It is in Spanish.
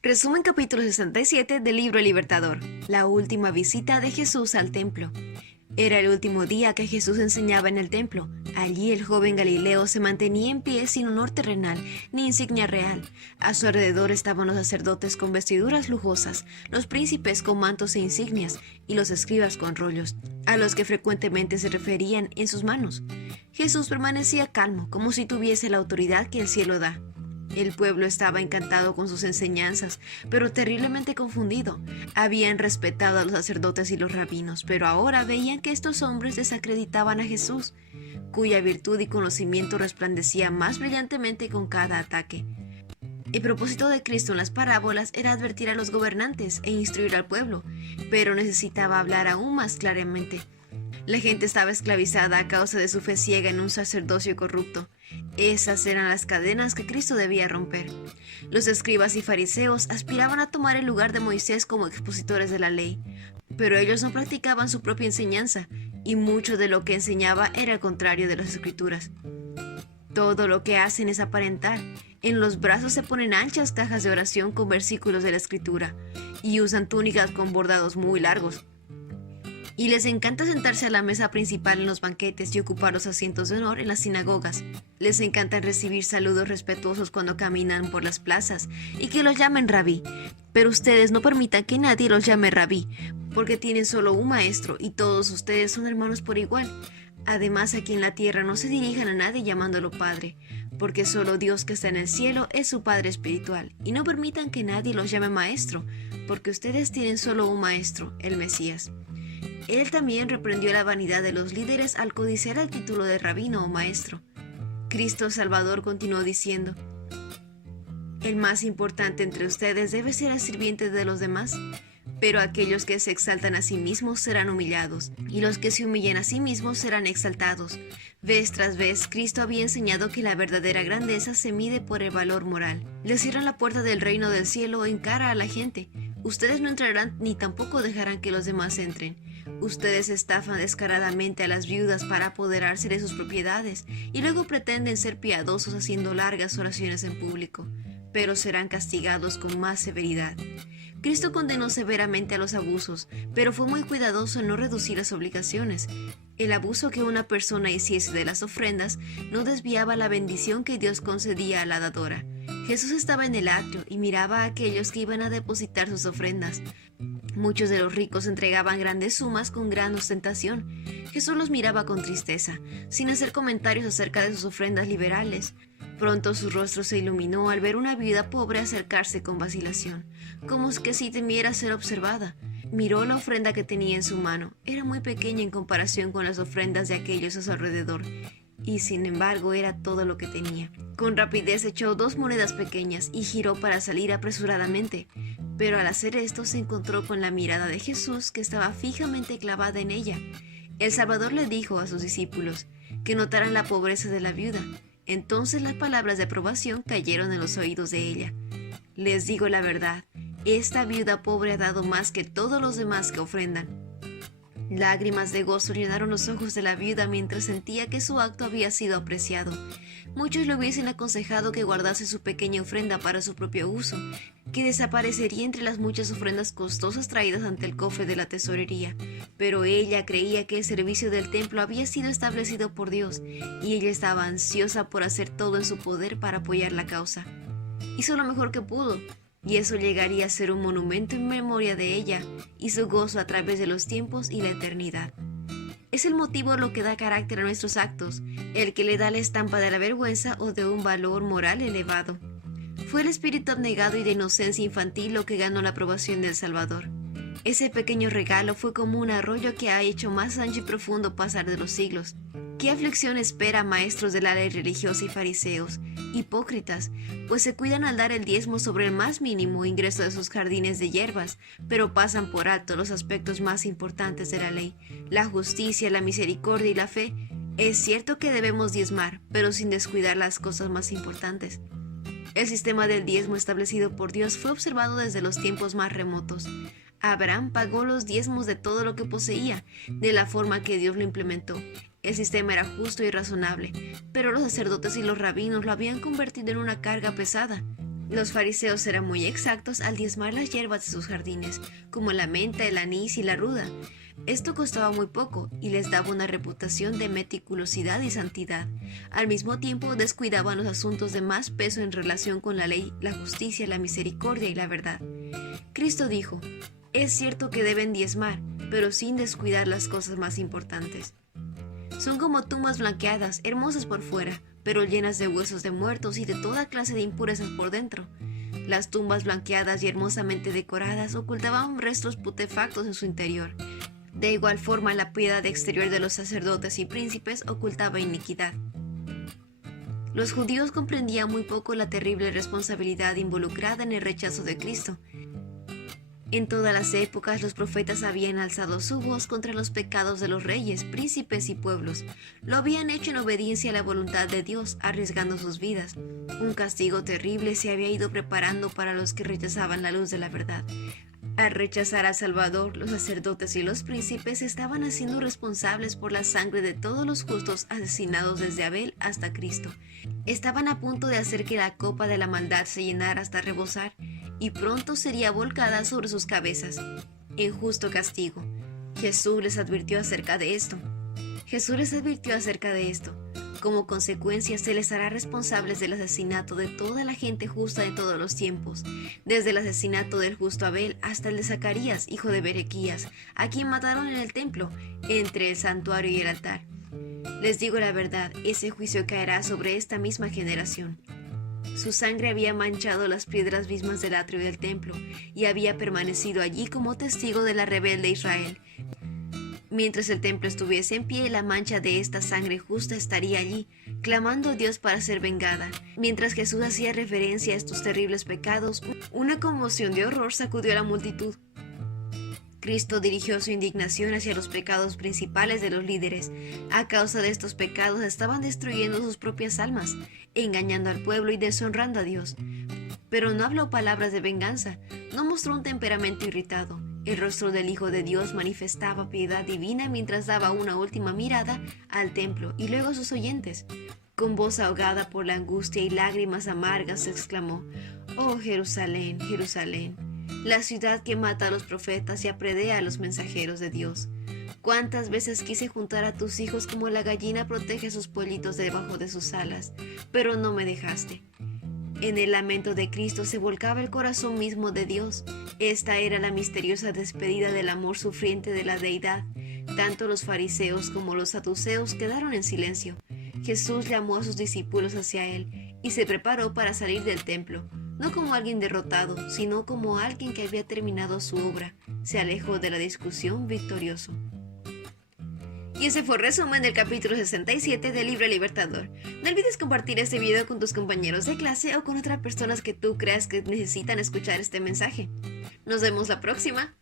Resumen capítulo 67 del libro El Libertador. La última visita de Jesús al templo. Era el último día que Jesús enseñaba en el templo. Allí el joven Galileo se mantenía en pie sin honor terrenal ni insignia real. A su alrededor estaban los sacerdotes con vestiduras lujosas, los príncipes con mantos e insignias y los escribas con rollos, a los que frecuentemente se referían en sus manos. Jesús permanecía calmo, como si tuviese la autoridad que el cielo da. El pueblo estaba encantado con sus enseñanzas, pero terriblemente confundido. Habían respetado a los sacerdotes y los rabinos, pero ahora veían que estos hombres desacreditaban a Jesús, cuya virtud y conocimiento resplandecía más brillantemente con cada ataque. El propósito de Cristo en las parábolas era advertir a los gobernantes e instruir al pueblo, pero necesitaba hablar aún más claramente. La gente estaba esclavizada a causa de su fe ciega en un sacerdocio corrupto. Esas eran las cadenas que Cristo debía romper. Los escribas y fariseos aspiraban a tomar el lugar de Moisés como expositores de la ley, pero ellos no practicaban su propia enseñanza, y mucho de lo que enseñaba era el contrario de las Escrituras. Todo lo que hacen es aparentar. En los brazos se ponen anchas cajas de oración con versículos de la Escritura, y usan túnicas con bordados muy largos. Y les encanta sentarse a la mesa principal en los banquetes y ocupar los asientos de honor en las sinagogas. Les encanta recibir saludos respetuosos cuando caminan por las plazas y que los llamen rabí. Pero ustedes no permitan que nadie los llame rabí, porque tienen solo un maestro y todos ustedes son hermanos por igual. Además, aquí en la tierra no se dirijan a nadie llamándolo Padre, porque solo Dios que está en el cielo es su Padre espiritual. Y no permitan que nadie los llame Maestro, porque ustedes tienen solo un Maestro, el Mesías. Él también reprendió la vanidad de los líderes al codiciar el título de rabino o maestro. Cristo Salvador continuó diciendo: el más importante entre ustedes debe ser el sirviente de los demás, pero aquellos que se exaltan a sí mismos serán humillados, y los que se humillen a sí mismos serán exaltados. Vez tras vez, Cristo había enseñado que la verdadera grandeza se mide por el valor moral. Le cierran la puerta del reino del cielo en cara a la gente. Ustedes no entrarán ni tampoco dejarán que los demás entren. Ustedes estafan descaradamente a las viudas para apoderarse de sus propiedades y luego pretenden ser piadosos haciendo largas oraciones en público, pero serán castigados con más severidad. Cristo condenó severamente a los abusos, pero fue muy cuidadoso en no reducir las obligaciones. El abuso que una persona hiciese de las ofrendas no desviaba la bendición que Dios concedía a la dadora. Jesús estaba en el atrio y miraba a aquellos que iban a depositar sus ofrendas. Muchos de los ricos entregaban grandes sumas con gran ostentación. Jesús los miraba con tristeza, sin hacer comentarios acerca de sus ofrendas liberales. Pronto su rostro se iluminó al ver una viuda pobre acercarse con vacilación, como que si temiera ser observada. Miró la ofrenda que tenía en su mano. Era muy pequeña en comparación con las ofrendas de aquellos a su alrededor, y sin embargo era todo lo que tenía. Con rapidez echó 2 monedas pequeñas y giró para salir apresuradamente. Pero al hacer esto se encontró con la mirada de Jesús, que estaba fijamente clavada en ella. El Salvador le dijo a sus discípulos que notaran la pobreza de la viuda. Entonces las palabras de aprobación cayeron en los oídos de ella. Les digo la verdad, esta viuda pobre ha dado más que todos los demás que ofrendan. Lágrimas de gozo llenaron los ojos de la viuda mientras sentía que su acto había sido apreciado. Muchos le hubiesen aconsejado que guardase su pequeña ofrenda para su propio uso, que desaparecería entre las muchas ofrendas costosas traídas ante el cofre de la tesorería. Pero ella creía que el servicio del templo había sido establecido por Dios, y ella estaba ansiosa por hacer todo en su poder para apoyar la causa. Hizo lo mejor que pudo, y eso llegaría a ser un monumento en memoria de ella y su gozo a través de los tiempos y la eternidad. Es el motivo lo que da carácter a nuestros actos, el que le da la estampa de la vergüenza o de un valor moral elevado. Fue el espíritu abnegado y de inocencia infantil lo que ganó la aprobación del Salvador. Ese pequeño regalo fue como un arroyo que ha hecho más ancho y profundo pasar de los siglos. ¿Qué aflicción espera a maestros de la ley religiosa y fariseos, hipócritas, pues se cuidan al dar el diezmo sobre el más mínimo ingreso de sus jardines de hierbas, pero pasan por alto los aspectos más importantes de la ley, la justicia, la misericordia y la fe? Es cierto que debemos diezmar, pero sin descuidar las cosas más importantes. El sistema del diezmo establecido por Dios fue observado desde los tiempos más remotos. Abraham pagó los diezmos de todo lo que poseía, de la forma que Dios lo implementó. El sistema era justo y razonable, pero los sacerdotes y los rabinos lo habían convertido en una carga pesada. Los fariseos eran muy exactos al diezmar las hierbas de sus jardines, como la menta, el anís y la ruda. Esto costaba muy poco y les daba una reputación de meticulosidad y santidad. Al mismo tiempo descuidaban los asuntos de más peso en relación con la ley, la justicia, la misericordia y la verdad. Cristo dijo: es cierto que deben diezmar, pero sin descuidar las cosas más importantes. Son como tumbas blanqueadas, hermosas por fuera, pero llenas de huesos de muertos y de toda clase de impurezas por dentro. Las tumbas blanqueadas y hermosamente decoradas ocultaban restos putefactos en su interior. De igual forma, la piedad exterior de los sacerdotes y príncipes ocultaba iniquidad. Los judíos comprendían muy poco la terrible responsabilidad involucrada en el rechazo de Cristo. En todas las épocas los profetas habían alzado su voz contra los pecados de los reyes, príncipes y pueblos. Lo habían hecho en obediencia a la voluntad de Dios, arriesgando sus vidas. Un castigo terrible se había ido preparando para los que rechazaban la luz de la verdad. Al rechazar al Salvador, los sacerdotes y los príncipes estaban haciendo responsables por la sangre de todos los justos asesinados desde Abel hasta Cristo. Estaban a punto de hacer que la copa de la maldad se llenara hasta rebosar, y pronto sería volcada sobre sus cabezas, en justo castigo. Jesús les advirtió acerca de esto. Como consecuencia, se les hará responsables del asesinato de toda la gente justa de todos los tiempos, desde el asesinato del justo Abel hasta el de Zacarías, hijo de Berequías, a quien mataron en el templo, entre el santuario y el altar. Les digo la verdad, ese juicio caerá sobre esta misma generación. Su sangre había manchado las piedras mismas del atrio del templo y había permanecido allí como testigo de la rebelde Israel. Mientras el templo estuviese en pie, la mancha de esta sangre justa estaría allí, clamando a Dios para ser vengada. Mientras Jesús hacía referencia a estos terribles pecados, una conmoción de horror sacudió a la multitud. Cristo dirigió su indignación hacia los pecados principales de los líderes. A causa de estos pecados estaban destruyendo sus propias almas, engañando al pueblo y deshonrando a Dios. Pero no habló palabras de venganza, no mostró un temperamento irritado. El rostro del Hijo de Dios manifestaba piedad divina mientras daba una última mirada al templo y luego a sus oyentes. Con voz ahogada por la angustia y lágrimas amargas exclamó: «Oh Jerusalén, Jerusalén, la ciudad que mata a los profetas y apredea a los mensajeros de Dios. Cuántas veces quise juntar a tus hijos como la gallina protege a sus pollitos debajo de sus alas, pero no me dejaste». En el lamento de Cristo se volcaba el corazón mismo de Dios. Esta era la misteriosa despedida del amor sufriente de la deidad. Tanto los fariseos como los saduceos quedaron en silencio. Jesús llamó a sus discípulos hacia él y se preparó para salir del templo, no como alguien derrotado, sino como alguien que había terminado su obra. Se alejó de la discusión victorioso. Y ese fue el resumen del capítulo 67 del libro Libertador. No olvides compartir este video con tus compañeros de clase o con otras personas que tú creas que necesitan escuchar este mensaje. Nos vemos la próxima.